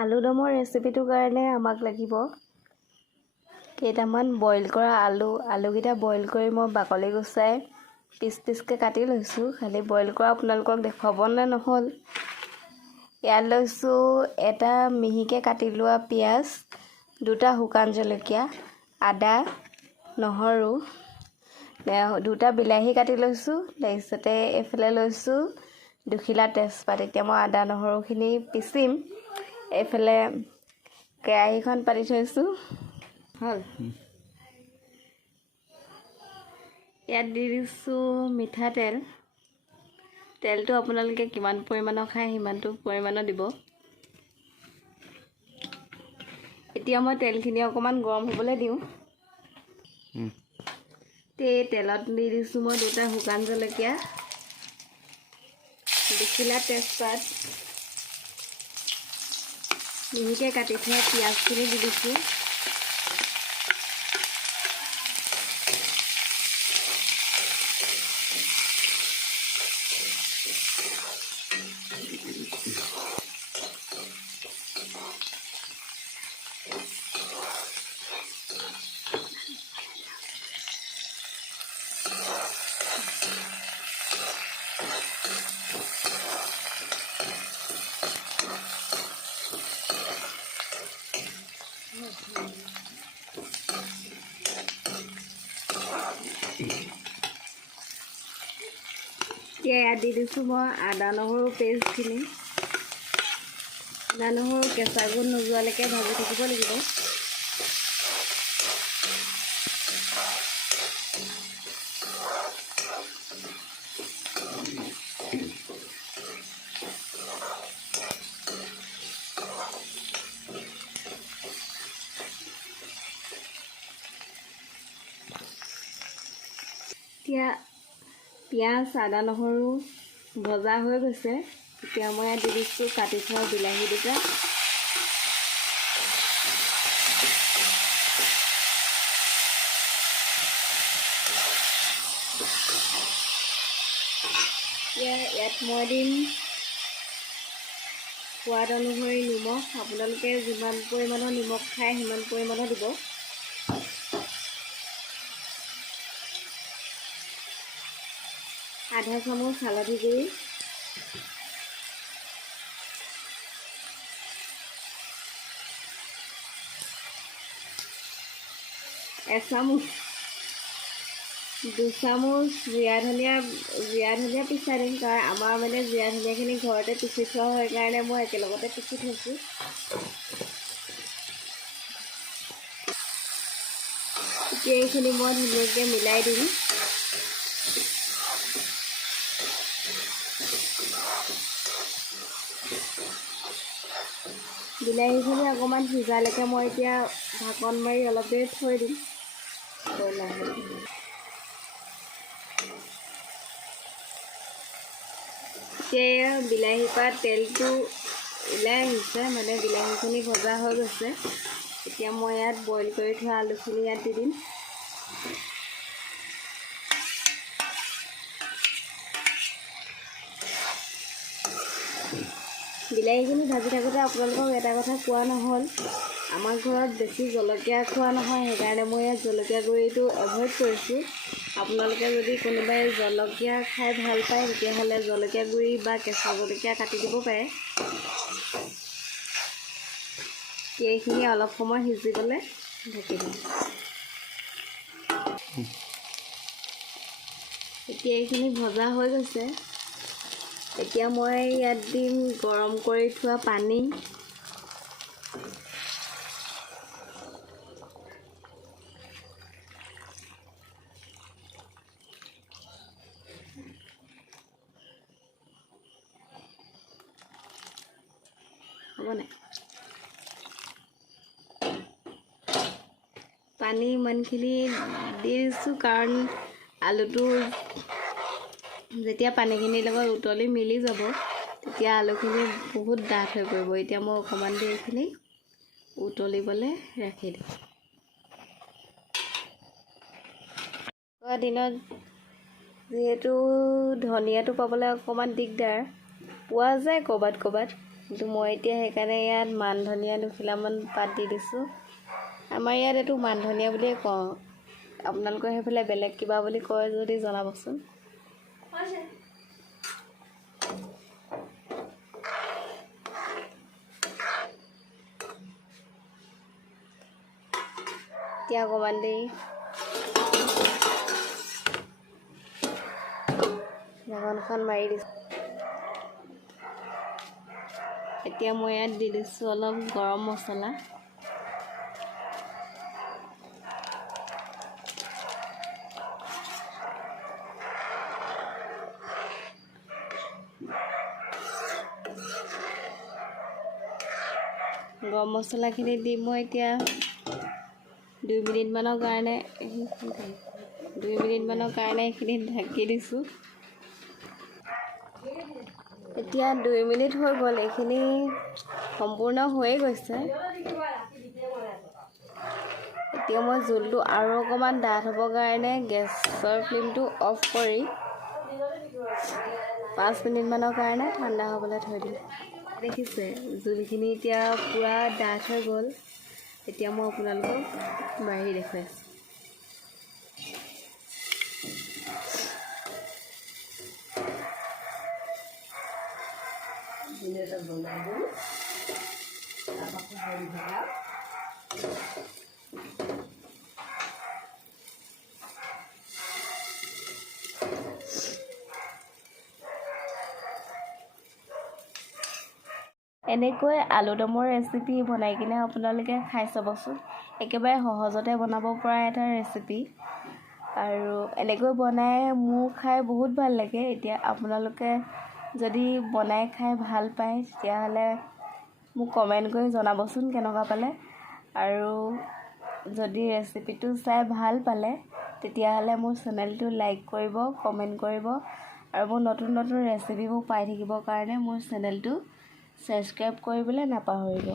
আলু দমৰ ৰেচিপিটোৰ কাৰণে আমাক লাগিব কেইটামান বইল কৰা আলুকেইটা বইল কৰি মই বাকলি গুচাই পিচ পিচকৈ কাটি লৈছোঁ। খালি বইল কৰা আপোনালোকক দেখুৱাবলৈ নহ'ল। ইয়াত লৈছোঁ এটা মিহিকৈ কাটি লোৱা পিঁয়াজ, দুটা শুকান জলকীয়া, আদা, নহৰু, দুটা বিলাহী কাটি লৈছোঁ। তাৰপিছতে এইফালে লৈছোঁ দুখিলা তেজপাত। এতিয়া মই আদা নহৰুখিনি পিচিম। এইফালে কেৰাহীখন পাতি থৈছোঁ। হ'ল, ইয়াত দি দিছোঁ মিঠাতেল। তেলটো আপোনালোকে কিমান পৰিমাণৰ খায় সিমানটো পৰিমাণৰ দিব। এতিয়া মই তেলখিনি অকণমান গৰম হ'বলৈ দিওঁ। তেলত দি দিছোঁ মই দুটা শুকান জলকীয়া, দুখিলা তেজপাত, মিহিকৈ কাটি থোৱা পিঁয়াজখিনি দি দিছোঁ। এতিয়া ইয়াত দি দিছোঁ মই আদা নহৰু পেষ্টখিনি। আদা নহৰু কেঁচা গোন্ধ নোযোৱালৈকে ভাজি থাকিব লাগিব। এতিয়া পিঁয়াজ, আদা নহৰু ভজা হৈ গৈছে। এতিয়া মই ইয়াত দি দিছোঁ কাটি থোৱা বিলাহী দুটা। ইয়াত মই দিম সোৱাদ অনুসৰি নিমখ। আপোনালোকে যিমান পৰিমাণৰ নিমখ খায় সিমান পৰিমাণৰ দিব। আধা চামুচ হালধি গুড়ি, দুচামুচ জীৰা ধনিয়া পিচা দিম। কাৰণ আমাৰ মানে জীৰা ধনিয়াখিনি ঘৰতে পিচি থোৱা হয় কাৰণে মই একেলগতে পিচি থৈছোঁ। এতিয়া এইখিনি মই ধুনীয়াকৈ মিলাই দিম। বিলাহীখিনি অকণমান সিজালৈকে মই এতিয়া ঢাকন মাৰি অলপ দেৰি থৈ দিম। এতিয়া বিলাহীৰ পৰা তেলটো ওলাই আহিছে, মানে বিলাহীখিনি ভজা হৈ গৈছে। এতিয়া মই ইয়াত বইল কৰি থোৱা আলুখিনি ইয়াত দি দিম। বিলাহীখিনি ভাজি থাকোঁতে আপোনালোকক এটা কথা কোৱা নহ'ল, আমাৰ ঘৰত বেছি জলকীয়া খোৱা নহয়, সেইকাৰণে মই ইয়াত জলকীয়া গুড়িটো এভইড কৰিছোঁ। আপোনালোকে যদি কোনোবাই জলকীয়া খাই ভাল পায় তেতিয়াহ'লে জলকীয়া গুড়ি বা কেঁচা জলকীয়া কাটি দিব পাৰে। এইখিনি অলপ সময় সিজিবলৈ ঢাকি দিম। এতিয়া এইখিনি ভজা হৈ গৈছে। এতিয়া মই ইয়াত দিম গৰম কৰি থোৱা পানী। হ'বনে? পানী ইমানখিনি দি দিছোঁ কাৰণ আলুটো যেতিয়া পানীখিনিৰ লগত উতলি মিলি যাব তেতিয়া আলুখিনি বহুত ডাঠ হৈ পৰিব। এতিয়া মই অকণমান দেৰি এইখিনি উতলিবলৈ ৰাখি দিম। দিনত যিহেতু ধনিয়াটো পাবলৈ অকণমান দিগদাৰ, পোৱা যায় ক'ৰবাত, কিন্তু মই এতিয়া সেইকাৰণে ইয়াত মান ধনিয়া দুখিলামান পাত দি দিছোঁ। আমাৰ ইয়াত এইটো মান ধনিয়া বুলিয়ে কওঁ, আপোনালোকৰ সেইফালে বেলেগ কিবা বুলি কয় যদি জনাবচোন। এতিয়া অকণমান দেৰি ঢাকনখন মাৰি দিছোঁ। এতিয়া মই ইয়াত দি দিছোঁ অলপ গৰম মছলা। গৰম মছলাখিনি দি মই এতিয়া 2 মিনিটমানৰ কাৰণে এইখিনি ঢাকি দিছোঁ। এতিয়া 2 মিনিট হৈ গ'ল, এইখিনি সম্পূৰ্ণ হৈয়ে গৈছে। এতিয়া মই জোলটো আৰু অকণমান ডাঠ হ'বৰ কাৰণে গেছৰ ফ্লেমটো অফ কৰি 5 মিনিটমানৰ কাৰণে ঠাণ্ডা হ'বলৈ থৈ দিলোঁ। দেখিছে জোলখিনি এতিয়া পূৰা ডাঠ হৈ গ'ল। এতিয়া মই আপোনালোকক মাৰি দেখুৱাইছোঁ। এনেকৈ আলুদমৰ ৰেচিপি বনাই কিনে আপোনালোকে খাই চাবচোন। একেবাৰে সহজতে বনাব পৰা এটা ৰেচিপি, আৰু এনেকৈ বনাই মোৰ খাই বহুত ভাল লাগে। এতিয়া আপোনালোকে যদি বনাই খাই ভাল পায় তেতিয়াহ'লে মোক কমেণ্ট কৰি জনাবচোন কেনেকুৱা পালে, আৰু যদি ৰেচিপিটো চাই ভাল পালে তেতিয়াহ'লে মোৰ চেনেলটো লাইক কৰিব, কমেণ্ট কৰিব, আৰু মোৰ নতুন ৰেচিপিবোৰ পাই থাকিবৰ কাৰণে মোৰ চেনেলটো ছাবস্ক্ৰাইব কৰিবলৈ নাপাহৰিব।